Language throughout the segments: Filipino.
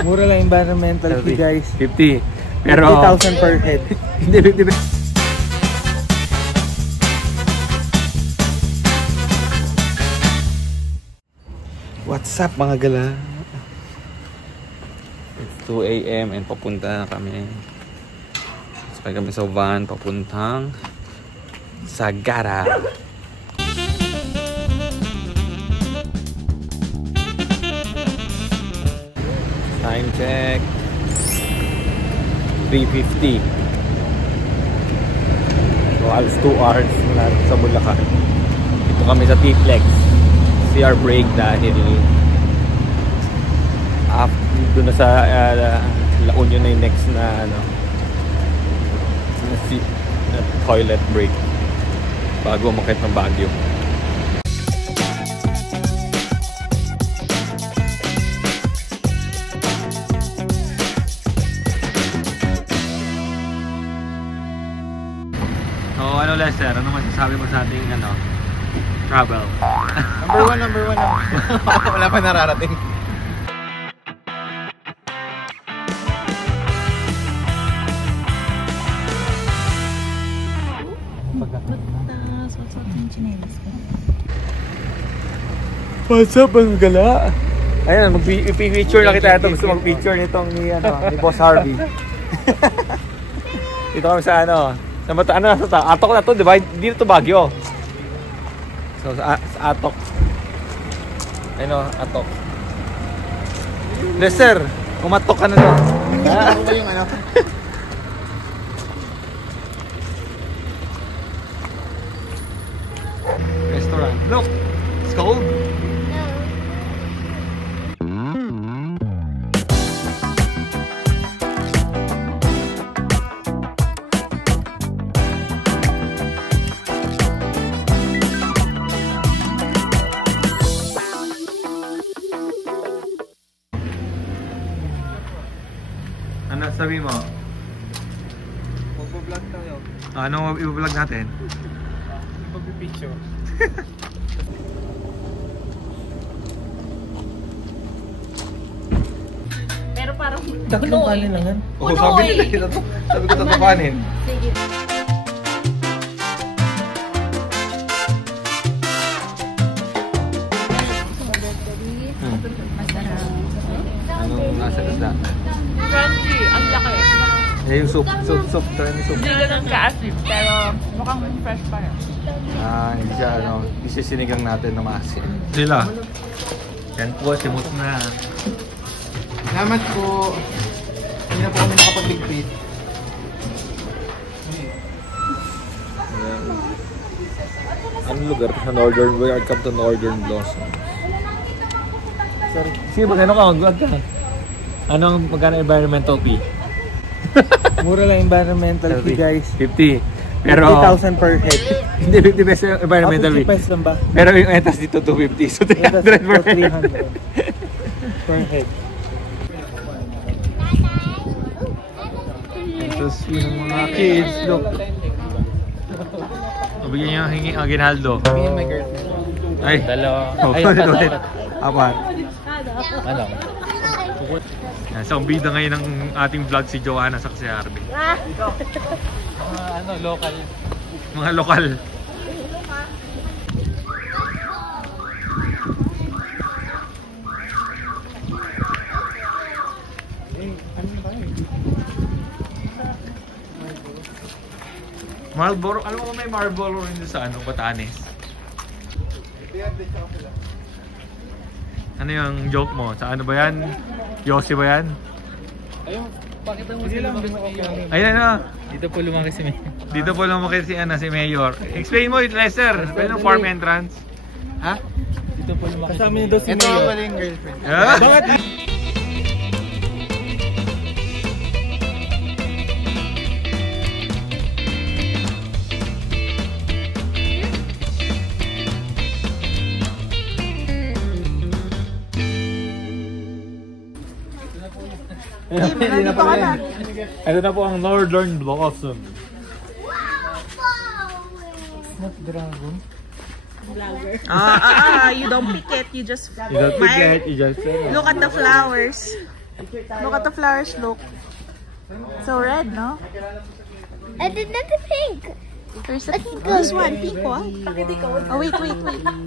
Mura lang environmental fee, guys. 50. Pero 50,000 per head. Hindi, 50. What's up mga gala? It's 2 AM and papunta na kami. Sakay kami sa van papuntang Sagara. Time check 3:50. So alas 2 hours na sa Bulacan. Dito kami sa T-Flex CR break dahil doon na sa La Union na yung next na na toilet break bago umakit ng Baguio. So ano Lester, ano masasabi mo sa ating travel? Number one. Wala pa nararating. What's up mga gala? Ayan, mag-picture na kita ito. Gusto mag-picture nitong ni Boss Harvey. Dito kami sa Atok na to, di ba? Dito to Baguio. So sa Atok. Atok. Lester, kumatok ka na to. Ano ba yung Restaurant. Look, it's cold. Ano sabi mo? Mag-vlog tayo. Ano i-vlog natin? Mag-picture. Pero parang Tatlong kanin lang yan. Oo, sabi nila kita to. Sabi ko tatlong kanin. Sige. Anong nasa isda? Crunchy, ang laki. Yung soup. Try mo soup. Hindi ganun ka-asip, pero mukhang fresh pa rin. Hindi siya, isisinigang natin na maasin. Sila. Yan po, simot na. Salamat po. Hindi na po kami nakapag-bigpit. Anong lugar? Sa Northern, welcome to Northern Blossom. Sorry. Sige, magkano ka? Mag-vlog ka. Anong magkano environmental fee? Mura lang environmental fee, guys. 50. Pero 50,000 per head. Hindi, 50 pesos yung environmental fee. 50 pesos lang ba? Pero yung etas dito 250. So 300 per head. 300 per head. Ito yung mga kids. Look. Mabigyan niya ang aginaldo. Me and my girlfriend. Ay. Dalawa. Oh, Ay, ulit. Apat. Ano? So, ang bida ngayon ng ating vlog si Joanna sa si Harvey. Local. Mga lokal. Marlboro, alam mo may Marlboro rin sa Batanes? Ano yung joke mo? Sa ano ba yan? Yossi ba yan? Ayun, pakita mo sila bakit Mayor. Ayan na. Dito po lumaki si Mayor. Dito po lumaki si Mayor. Explain mo, Lester. Explain yung farm entrance. Ha? Dito po lumaki Kasama si niyo Mayor. daw si Mayor. Ito pala yung girlfriend. Bakit? Hindi na pala yan. Ito na po ang Northern Blossom. Snapdragon? You don't pick it, you just You don't forget, you just look at the flowers. Look at the flowers, look. So red, no? And then the pink. There's a this one, pink one. Oh, wait.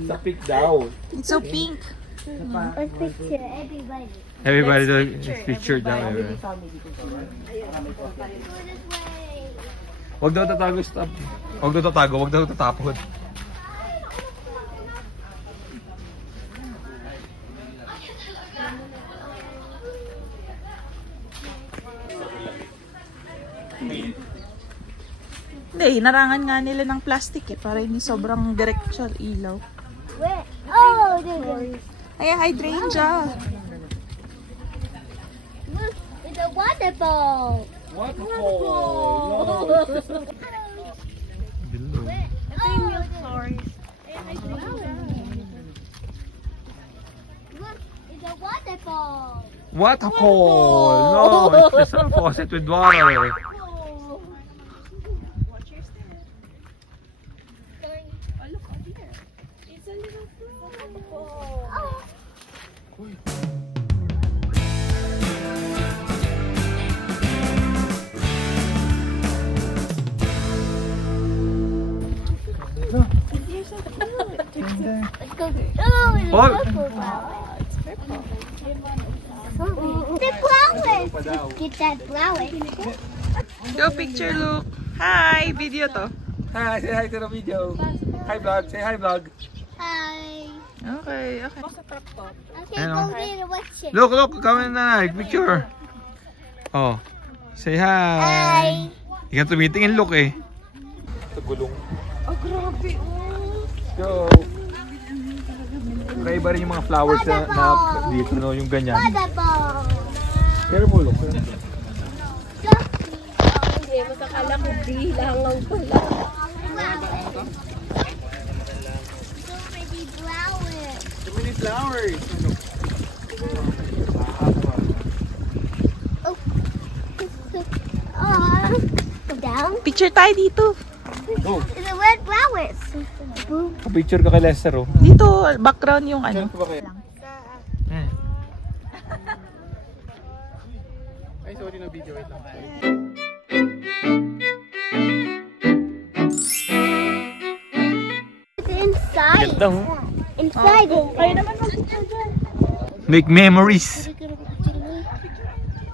Sa pick daw. It's so pink. Let's picture everybody. Everybody is pictured daw. Go this way. Huwag daw tatago, stop. Huwag daw tatago, huwag daw tatapon. Hindi, hinarangan nga nila ng plastic eh. Para hindi sobrang diretso ilaw. Where? Oh, there it is. Ay, hydrangea. Look, it's a waterfall. Waterfall. Look, it's a waterfall. Waterfall! No, it's just a faucet with water. Let's go. Oh, it's Oh. purple flower. The flowers. Get that flower. Go picture, look. Hi, video to. Hi, say hi to the video. Hi vlog, say hi vlog. Hi. Okay. Okay, Ano? go there and watch it. Look, come in na, picture. Oh, say hi. Hi. Hindi ka tumitingin, look eh. Ito gulong. Oh, grabe. Go. Kaya iba rin yung mga flowers na dito, no? Yung ganyan. Waterfall. Careful, look. Hindi, masakala ko bilangan ko lang. So many flowers. So many flowers. Go down. Picture tayo dito. Go. It's the red flowers. Boom. Picture ka kay Lester, oh. Dito, background yung ano. Ay, sorry na video. Wait lang. Inside. Ganda, oh. Inside. Kayo naman mag-picture dyan. Make memories.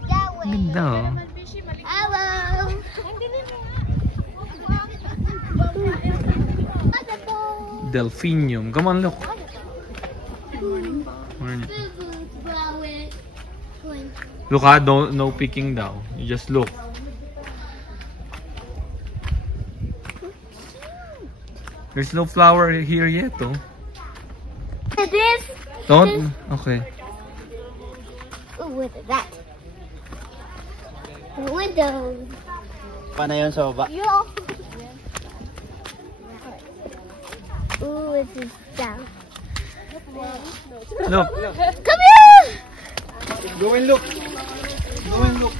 That way. Ganda, oh. Hello. Delphinium. Come on, look. Morning. Look, no picking daw. You just look. There's no flower here yet, oh. This. Don't? Okay. Ooh, what is that? The window. Paano yun sa baba? Yo. Ooh, this is down. Look. Come here. Go and look. Go and look.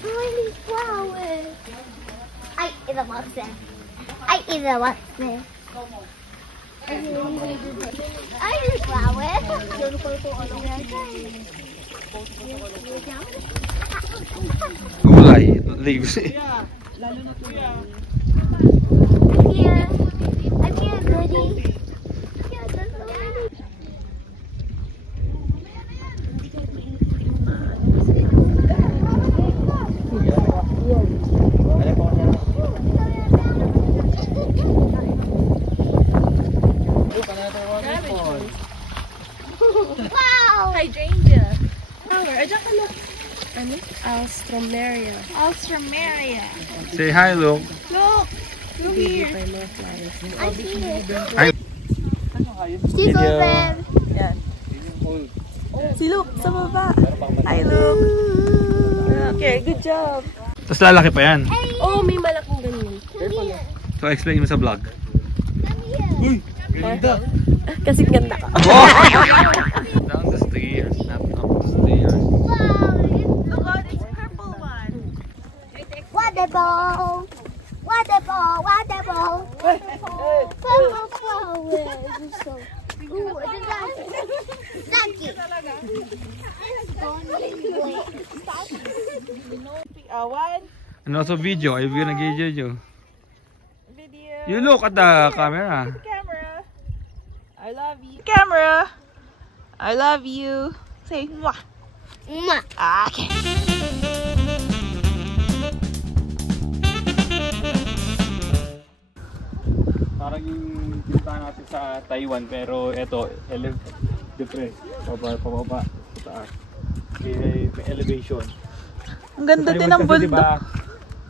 Tiny flowers. I eat the monster. I eat the monster. I eat flowers. Gulay. Leaves. Here. I'm here, goodie. Yeah, that's all I need. Wow! Hydrangea. Flower. Ay, dyan ka look. Ano? Alstroemeria. Alstroemeria. Say hi, look. Look. Look here. I see it. Hi. See Video. them. Yan. Si Luke sa baba. Hi, Luke. Okay, good job. Tapos lalaki pa yan. Oh, may malaking ganyan. Come here. So explain mo sa vlog. Come here. Ganda. Kasi ganda ka. Down the stairs, not up the stairs. Wow, Look, oh, it's purple one. waterfall. Waterfall, waterfall. Purple flowers. So, ooh, what is that? Lucky. One And also video. I'm gonna give you. video. You look at the camera. Camera. I love you. Camera. I love you. Say mwah. Mwah. Okay. Parang yung pinuntahan natin sa Taiwan, pero ito, depressed. Pababa, sa taas. May elevation. Ang ganda Sa din Taiwan ng kasi, bundok. diba,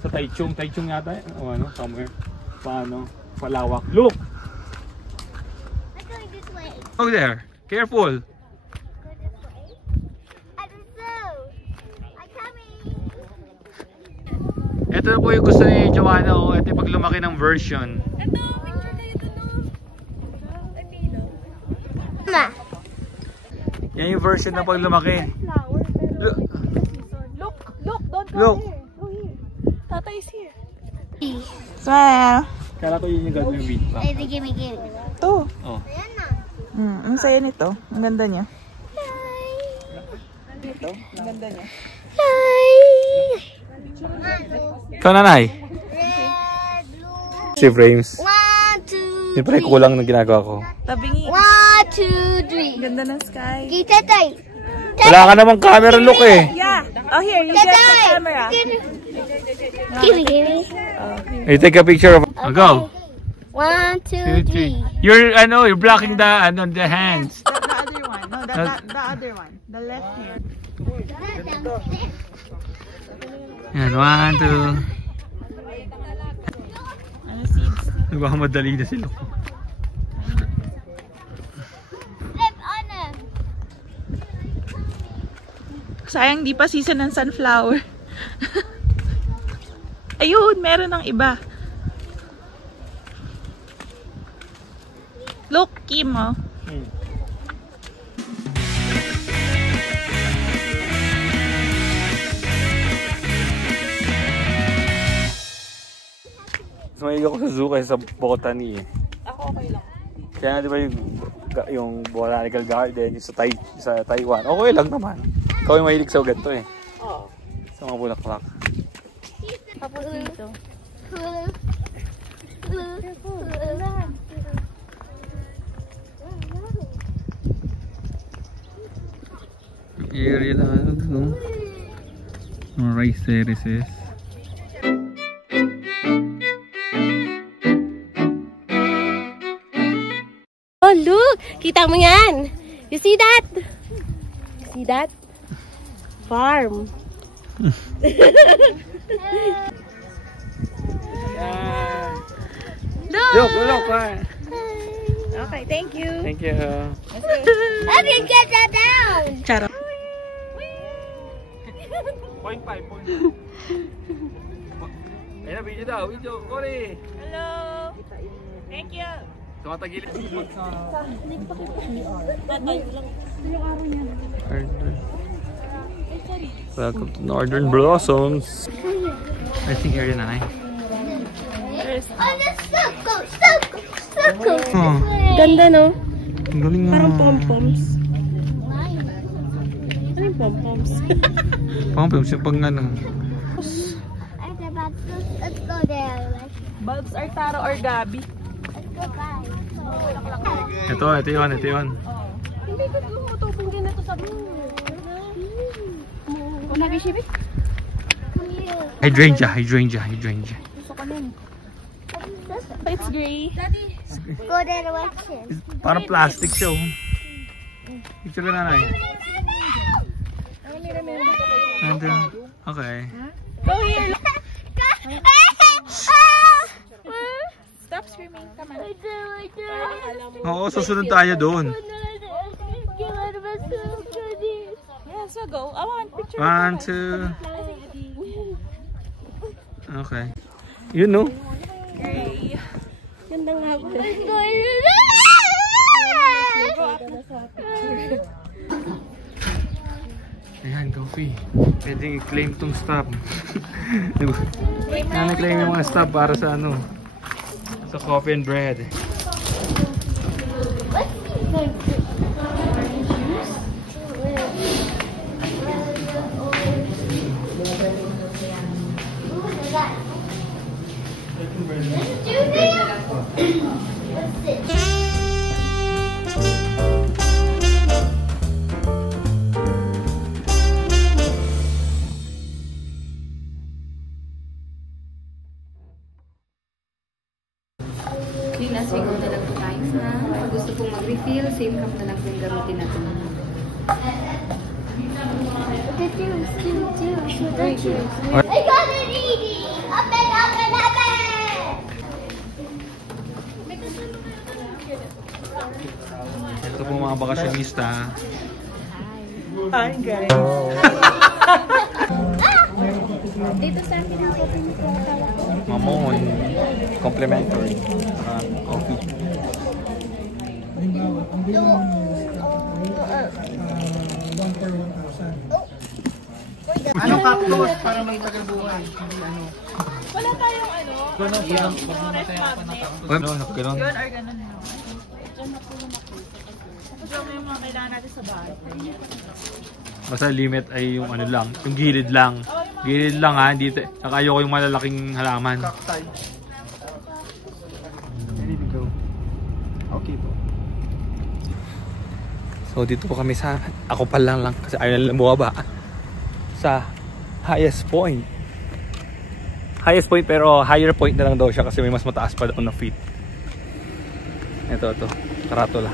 sa Taichung yata, o ano, somewhere. Paano? Palawak. Look! I'm going this way. Go there. Careful. Go this way. I don't know. I'm coming. Ito na po yung gusto ni Joanna. Oh. Ito yung pag lumaki ng version. Mama. Yan yung version na pag lumaki. Look. Look, don't go Look. here. Go here. Tata is here. Smile. Kala ko yun yung gagawin week pa. Hey, gimme. Ito. Oh. Ayan na. Ang saya nito. Ang ganda niya. Ito. Ang ganda niya. Ikaw, nanay. Red, blue. Si frames. 1, 2, Siyempre kulang ng ginagawa ko. Tabingi. 1, 2, 3. Ang ganda ng sky. Kita tayo. Wala ka namang camera look eh. Yeah. Oh, here. You get the camera. Gimme. You take a picture of. Oh, go. 1, 2, 3. You're blocking the hands. The other one. No, the other one. The left hand. Yan, 1, 2. Ano seeds? Nagmamadali na sila. Flip on them. Sayang di pa season ng sunflower. Ayun, meron ng iba. Look, Kim, oh. Sumayo ako sa zoo kaysa sa botany eh. Ako okay lang. Kaya di ba yung botanical garden yung sa Taiwan, okay lang naman. Ikaw yung mahilig sa ganito eh. Oo. Sa mga bulaklak. Tapos dito. Area na ano, no? Mga rice terraces. Oh, look! Kita mo yan! You see that? You see that? Farm. Look, Okay, thank you. Thank you. Let me get that down. Charo. Point 5. Ayun na, video daw. Video, Cory. Hello. Thank you. Tumatagilid. Welcome to Northern Blossoms. I think area na eh. Oh, the circle. Oh, Ganda, no? ang galing nga. Parang pom-poms. Ano yung pom-poms? Pom-poms yung pang ano. Let's go there. Bulbs are taro or gabi. Let's go back. Ito yun. Hindi ko tumutupong din ito sa blue. Wala ka shibit? Come here. Hydrangea. Gusto ko nun. It's gray. Go that direction. Parang plastic siya. Oh. Picture ka na na eh. Okay. Go here. Stop screaming. Come on. Oo, susunod tayo doon. Yeah, so go. I want picture. 1, 2. Okay. You know. Gray. Ganda nga po. Ayan, coffee. Pwede i-claim tong stop. Diba? Na-claim yung mga stop para sa ano. Sa coffee and bread. What's this? Clean as we go na lang po tayo na. Pag gusto pong mag-refill, same cup na lang po yung gamitin natin. I got it easy! Up and up and up Ito po mga bakasyonista. Hi guys. Dito sa akin ako pinipinatawa ko. Mamon. Complimentary. Coffee. Ano cactus para may tagal buhay? Ano? Wala tayong ano. Yung ref magnet. Ganun. Yun or ganun no. Diyan yung mga kailangan natin sa bahay. Basta limit ay yung ano lang. Yung gilid lang. Gilid lang ha. Dito. Saka ayoko yung malalaking halaman. Cacti. Ready to go. Okay po. So dito po kami sa, ako pa lang kasi ayaw lang bumaba sa highest point. Highest point pero higher point na lang daw siya kasi may mas mataas pa daw na feet. Ito, karatula.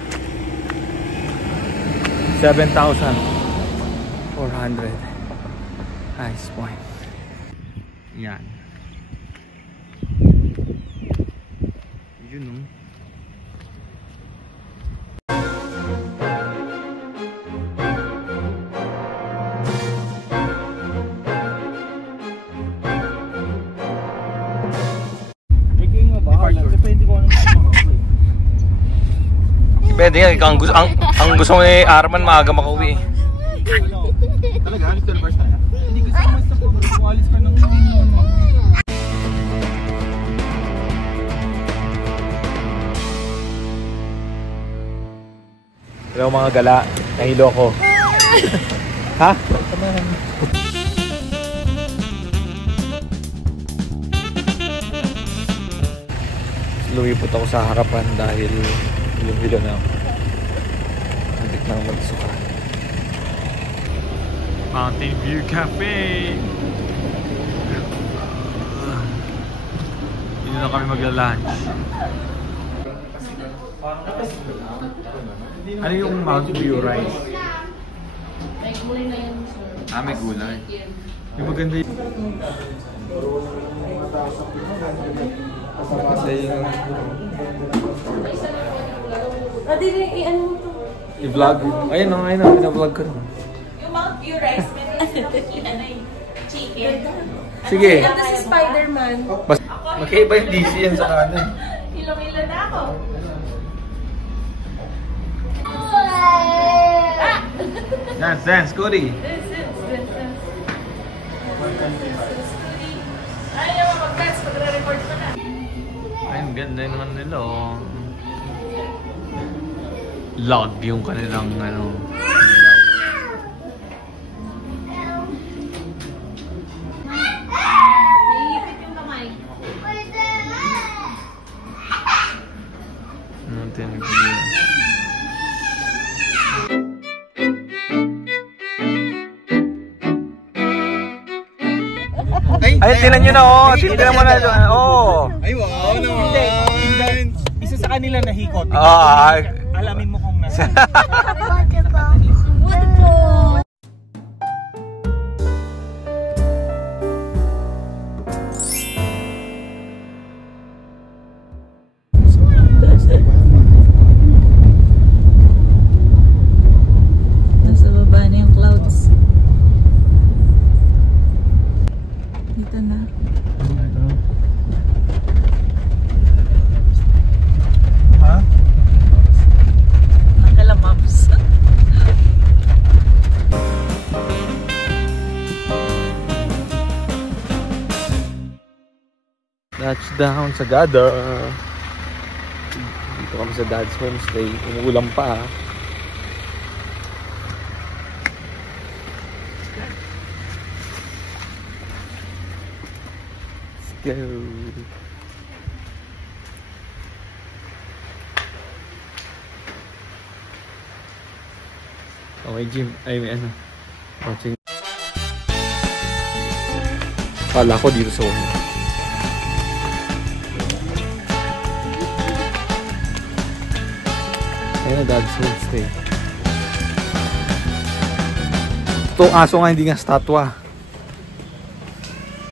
7,400 highest point. Yan. Yun no. Pwede nga, ang gusto mo ni Arman maaga makauwi. Talaga? Alis ka na first time? Hindi gusto mo sa pag alis ka ng... Hello mga gala, nahilo ko. Ha? Lumipot ako sa harapan dahil yung hilo na hindi na magsuka. Mountain View Cafe! Dito na kami magla-lunch. Ano yung Mountain View rice? May gulay. Yung maganda yung... Kasi yung... I-vlog. Ayun o, pina-vlog ko rin. Yung Mount View rice, ano yung chicken. Sige. Ito si Spider-Man. Magkaiba yung DC yan sa kanan. Ilong-ilo na ako. Dance, Cody. Ayaw mo mag-dance, magre-record mo na. Ay, ang ganda naman nila oh. Log yung kanilang ano. Naiipit yung kamay. Mountain View. Ay, tinan nyo na oh. Tinan mo na. Oh. Ay, wow naman! Isa sa kanila nahikot. Alamin mo kung nasa. Waterfall! Nasa baba na yung clouds. Dito na. Ha? Nakalamams. Touchdown sa Gather. Dito kami sa Dad's Homestay. Umuulan pa. Let's go. Oh, may gym. Ay, may ano. Coaching. Kala ko dito sa wala. Ayun na, Dad's Wednesday. Itong aso nga hindi nga statwa.